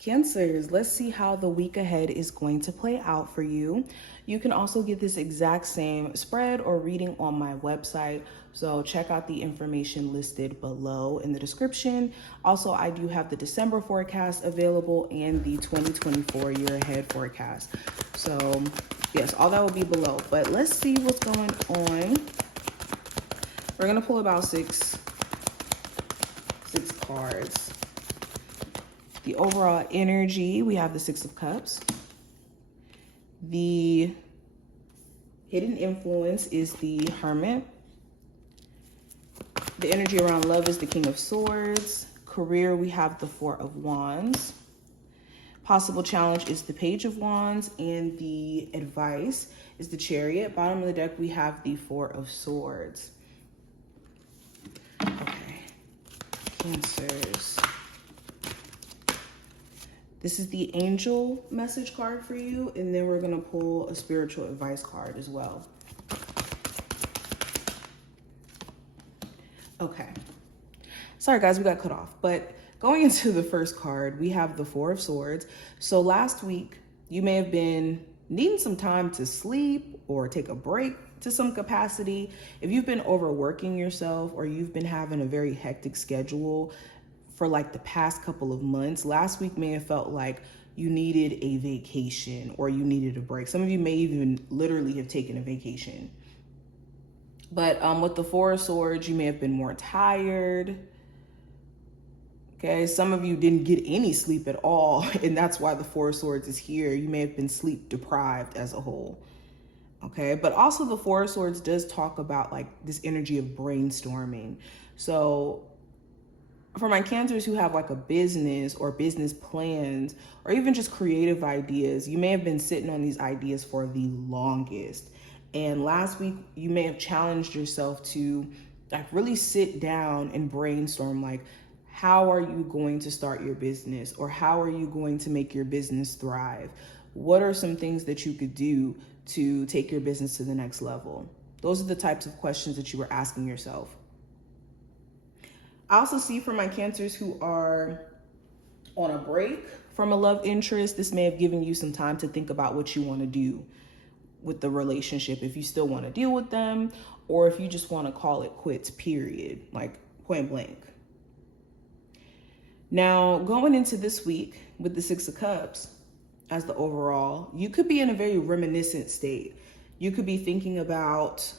Cancers, let's see how the week ahead is going to play out for you. You can also get this exact same spread or reading on my website. So check out the information listed below in the description. Also, I do have the December forecast available and the 2024 year ahead forecast. So yes, all that will be below. But let's see what's going on. We're gonna pull about six cards. The overall energy, we have the Six of Cups. The hidden influence is the Hermit. The energy around love is the King of Swords. Career, we have the Four of Wands. Possible challenge is the Page of Wands. And the advice is the Chariot. Bottom of the deck, we have the Four of Swords. Okay, Cancers. This is the angel message card for you, and then we're gonna pull a spiritual advice card as well. Okay. Sorry guys, we got cut off, but going into the first card, we have the Four of Swords. So last week, you may have been needing some time to sleep or take a break to some capacity. If you've been overworking yourself or you've been having a very hectic schedule, for like the past couple of months, last week may have felt like you needed a vacation or you needed a break. Some of you may even literally have taken a vacation. But with the Four of Swords, you may have been more tired. Okay, some of you didn't get any sleep at all, and that's why the Four of Swords is here. You may have been sleep deprived as a whole. Okay, but also the Four of Swords does talk about like this energy of brainstorming. So for my Cancers who have like a business or business plans or even just creative ideas, you may have been sitting on these ideas for the longest. And last week, you may have challenged yourself to like really sit down and brainstorm, like, how are you going to start your business, or how are you going to make your business thrive? What are some things that you could do to take your business to the next level? Those are the types of questions that you were asking yourself. I also see for my Cancers who are on a break from a love interest, this may have given you some time to think about what you want to do with the relationship, if you still want to deal with them, or if you just want to call it quits, period, like point blank. Now, going into this week with the Six of Cups as the overall, you could be in a very reminiscent state. You could be thinking about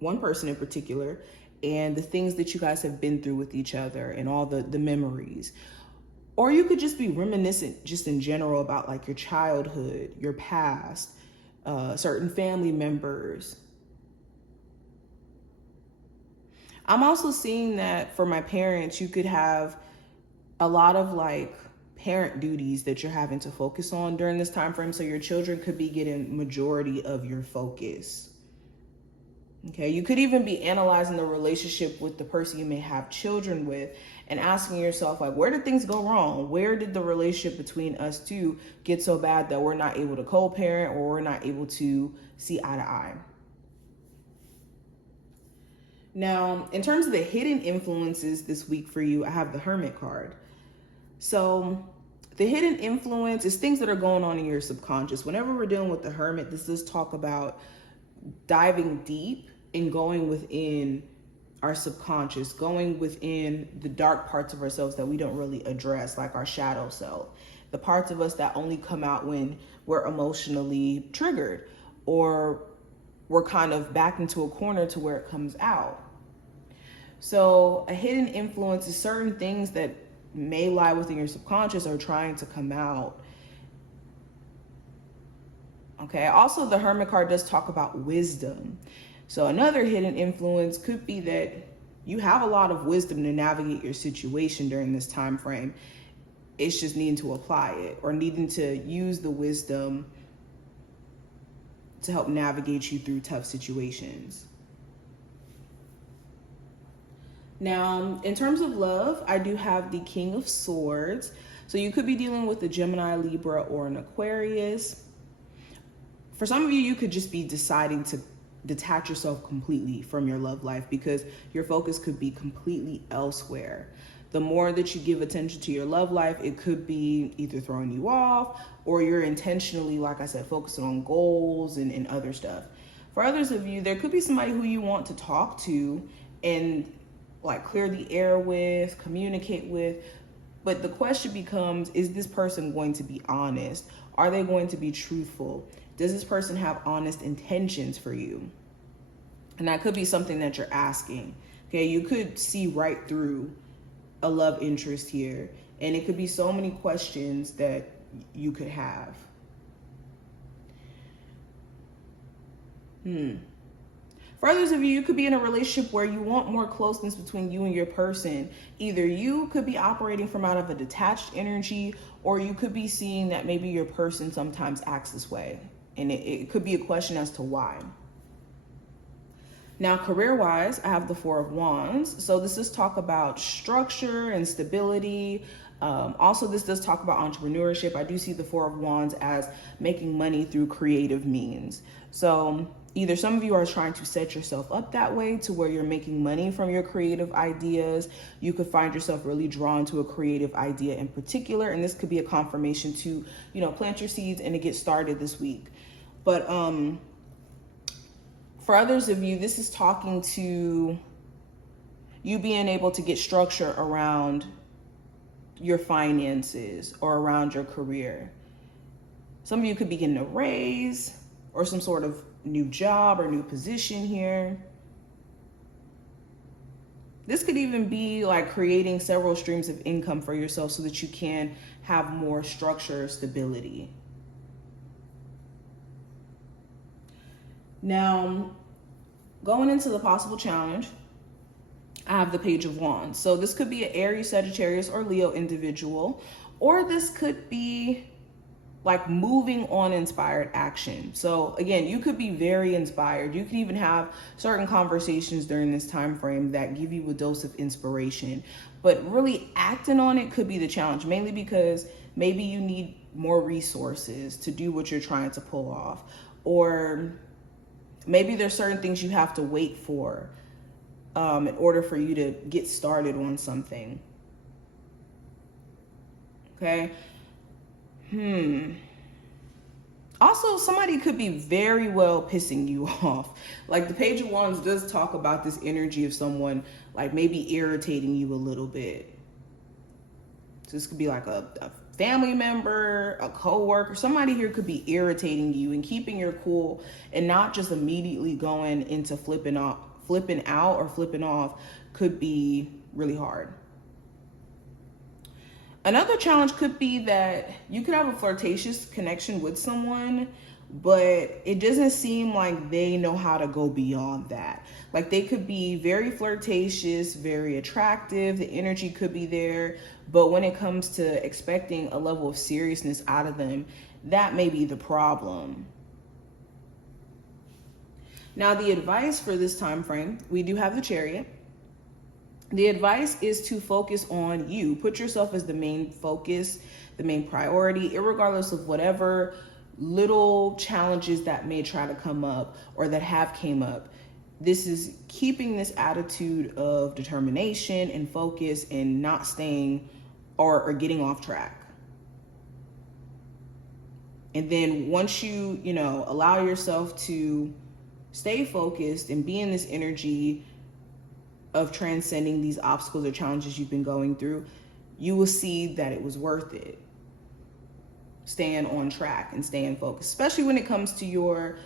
one person in particular and the things that you guys have been through with each other and all the memories. Or you could just be reminiscent just in general about like your childhood, your past, certain family members. I'm also seeing that for my parents, you could have a lot of like parent duties that you're having to focus on during this time frame. So your children could be getting majority of your focus. Okay, you could even be analyzing the relationship with the person you may have children with and asking yourself, like, where did things go wrong? Where did the relationship between us two get so bad that we're not able to co-parent or we're not able to see eye to eye? Now, in terms of the hidden influences this week for you, I have the Hermit card. So the hidden influence is things that are going on in your subconscious. Whenever we're dealing with the Hermit, this does talk about diving deep and going within our subconscious, going within the dark parts of ourselves that we don't really address, like our shadow self, the parts of us that only come out when we're emotionally triggered or we're kind of backed into a corner to where it comes out. So a hidden influence is certain things that may lie within your subconscious are trying to come out. Okay, also the Hermit card does talk about wisdom. So another hidden influence could be that you have a lot of wisdom to navigate your situation during this time frame. It's just needing to apply it or needing to use the wisdom to help navigate you through tough situations. Now, in terms of love, I do have the King of Swords. So you could be dealing with a Gemini, Libra, or an Aquarius. For some of you, you could just be deciding to detach yourself completely from your love life because your focus could be completely elsewhere. The more that you give attention to your love life, it could be either throwing you off, or you're intentionally, like I said, focusing on goals and other stuff. For others of you, there could be somebody who you want to talk to and like clear the air with, communicate with. But the question becomes, is this person going to be honest? Are they going to be truthful? Does this person have honest intentions for you? And that could be something that you're asking. Okay, you could see right through a love interest here. And it could be so many questions that you could have. For others of you, you could be in a relationship where you want more closeness between you and your person. Either you could be operating from out of a detached energy, or you could be seeing that maybe your person sometimes acts this way. And it could be a question as to why. Now, career-wise, I have the Four of Wands. So this is talk about structure and stability. Also, this does talk about entrepreneurship. I do see the Four of Wands as making money through creative means. So either some of you are trying to set yourself up that way to where you're making money from your creative ideas. You could find yourself really drawn to a creative idea in particular. And this could be a confirmation to, plant your seeds and to get started this week. But for others of you, this is talking to you being able to get structure around your finances or around your career. Some of you could be getting a raise or some sort of new job or new position here. This could even be like creating several streams of income for yourself so that you can have more structure or stability. Now, going into the possible challenge, I have the Page of Wands. So this could be an Aries, Sagittarius, or Leo individual, or this could be like moving on inspired action. So again, you could be very inspired. You could even have certain conversations during this time frame that give you a dose of inspiration, but really acting on it could be the challenge, mainly because maybe you need more resources to do what you're trying to pull off, or maybe there's certain things you have to wait for in order for you to get started on something. Okay. Also, somebody could be very well pissing you off. Like the Page of Wands does talk about this energy of someone like maybe irritating you a little bit. So this could be like a family member, a coworker. Somebody here could be irritating you and keeping your cool and not just immediately going into flipping out or flipping off could be really hard. Another challenge could be that you could have a flirtatious connection with someone, but it doesn't seem like they know how to go beyond that. Like they could be very flirtatious, very attractive, the energy could be there, but when it comes to expecting a level of seriousness out of them, that may be the problem. Now, the advice for this time frame, we do have the Chariot. The advice is to focus on you. Put yourself as the main focus, the main priority, irregardless of whatever little challenges that may try to come up or that have came up. This is keeping this attitude of determination and focus and not staying or getting off track. And then once you, allow yourself to stay focused and be in this energy of transcending these obstacles or challenges you've been going through, you will see that it was worth it. Staying on track and staying focused, especially when it comes to your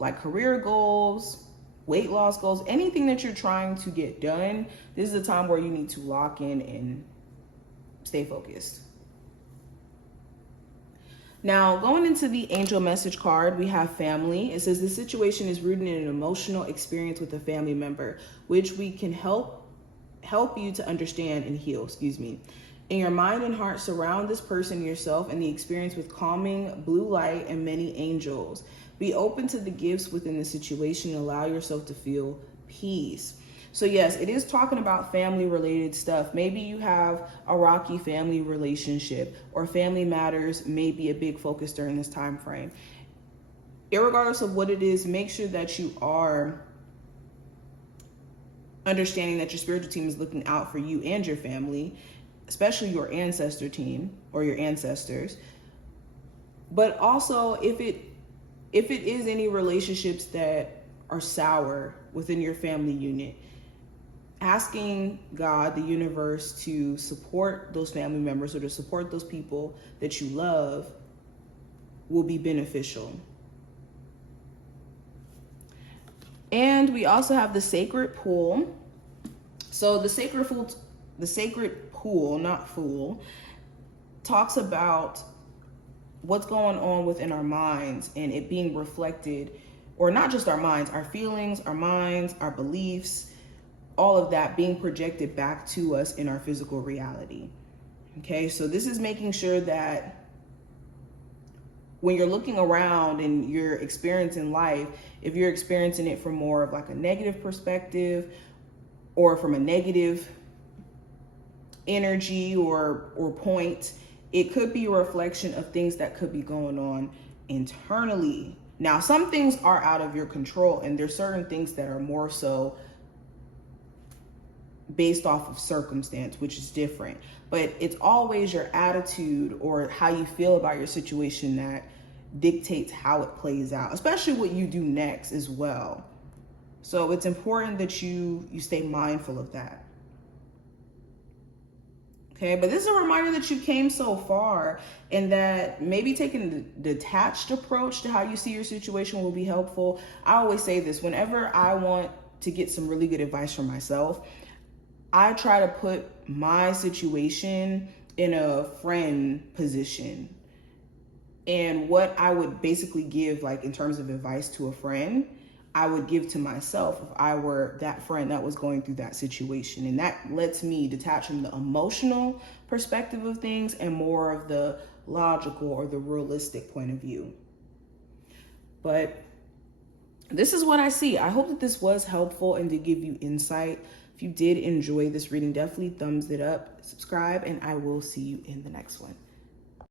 career goals, weight loss goals, anything that you're trying to get done. This is a time where you need to lock in and stay focused. Now, going into the angel message card, we have family. It says the situation is rooted in an emotional experience with a family member, which we can help you to understand and heal, In your mind and heart, surround this person, yourself, and the experience with calming blue light and many angels. Be open to the gifts within the situation and allow yourself to feel peace. So yes, it is talking about family related stuff. Maybe you have a rocky family relationship or family matters may be a big focus during this time frame. Irregardless of what it is, make sure that you are understanding that your spiritual team is looking out for you and your family, especially your ancestor team or your ancestors. But also, if it is any relationships that are sour within your family unit, asking God, the universe, to support those family members or to support those people that you love will be beneficial. And we also have the sacred pool. So the sacred pool, not fool, talks about what's going on within our minds and it being reflected, or not just our minds, our feelings, our minds, our beliefs, all of that being projected back to us in our physical reality. Okay, so this is making sure that when you're looking around and you're experiencing life, if you're experiencing it from more of like a negative perspective or from a negative energy or point, it could be a reflection of things that could be going on internally. Now, some things are out of your control, and there's certain things that are more so based off of circumstance, which is different. But it's always your attitude or how you feel about your situation that dictates how it plays out, especially what you do next as well. So it's important that you stay mindful of that. Okay, but this is a reminder that you came so far, and that maybe taking the detached approach to how you see your situation will be helpful. I always say this, whenever I want to get some really good advice from myself, I try to put my situation in a friend position. And what I would basically give, like in terms of advice to a friend, I would give to myself if I were that friend that was going through that situation. And that lets me detach from the emotional perspective of things and more of the logical or the realistic point of view. But this is what I see. I hope that this was helpful and to give you insight. If you did enjoy this reading, definitely thumbs it up, subscribe, and I will see you in the next one.